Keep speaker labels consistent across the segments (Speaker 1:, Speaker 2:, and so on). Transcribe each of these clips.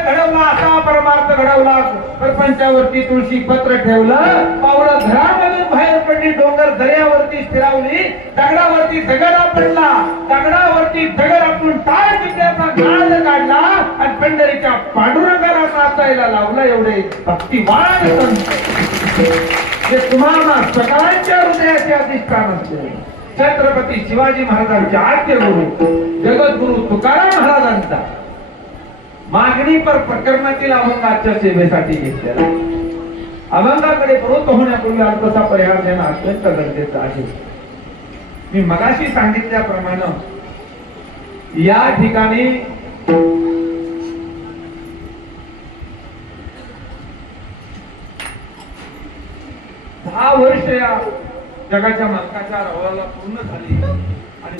Speaker 1: घडवला असा परमार्थ घडवला. प्रपंचावरती तुळशी पत्र ठेवलं पावलं घरामधून बाहेर पडली डोंगर दर्यावरती स्थिरावली दगडावरती दगडा पडला. दगडावरती दगड आपण टाळ पिकल्याचा गाळ काढला आणि पंढरीच्या पांडुरंगाला साचायला लावला एवढे भक्तिवान संत. जे तुम्हाला सकाळच्या हृदयाचे अधिष्ठान असते. छत्रपती शिवाजी महाराजांचे आद्य गुरु जगद्गुरु तुकाराम महाराजांचा. मागणी पर प्रकरणातील अभंगाच्या सेवेसाठी घेतलेला अभंगाकडे प्रवृत्त होण्यापूर्वी अर्थाचा परिहार देणं अत्यंत गरजेचं आहे. मी मगाशी सांगितल्याप्रमाणे या ठिकाणी दहा वर्ष या जगाच्या मालकाच्या रवाला पूर्ण झाली. आणि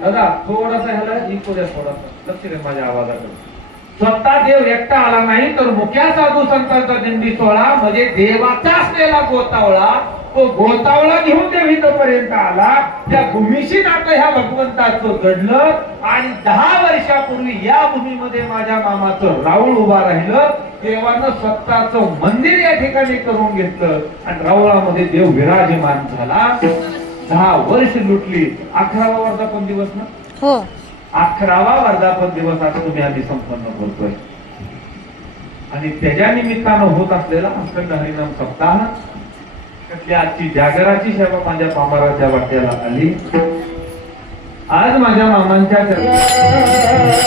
Speaker 1: दादा थोडासा ह्याला इकोद्या थोडासा. लक्ष दे माझ्या आवाजाकडे स्वतः देव एकटा आला नाही तर मुख्या साधू संतांचा दिंडी सोहळा म्हणजे देवाचा असलेला गोतावळा तो गोतावळा घेऊन देव इथपर्यंत आला. त्या भूमीशी नातं ह्या भगवंताचं घडलं आणि दहा वर्षापूर्वी या भूमीमध्ये माझ्या मामाचं राऊळ उभा राहिलं. देवानं स्वतःचं मंदिर या ठिकाणी करून घेतलं आणि राऊळामध्ये देव विराजमान झाला. दहा वर्ष लुटली. अकरावा वर्धापन दिवस ना?
Speaker 2: हो.
Speaker 1: अकरावा वर्धापन दिवस आज तुम्ही आम्ही संपन्न करतोय आणि त्याच्या निमित्तानं होत असलेला अखंड हरिनाम सप्ताह त्यातली आजची जागराची सेवा माझ्या मामाराच्या वाट्याला आली. आज माझ्या मामांच्या चर्चा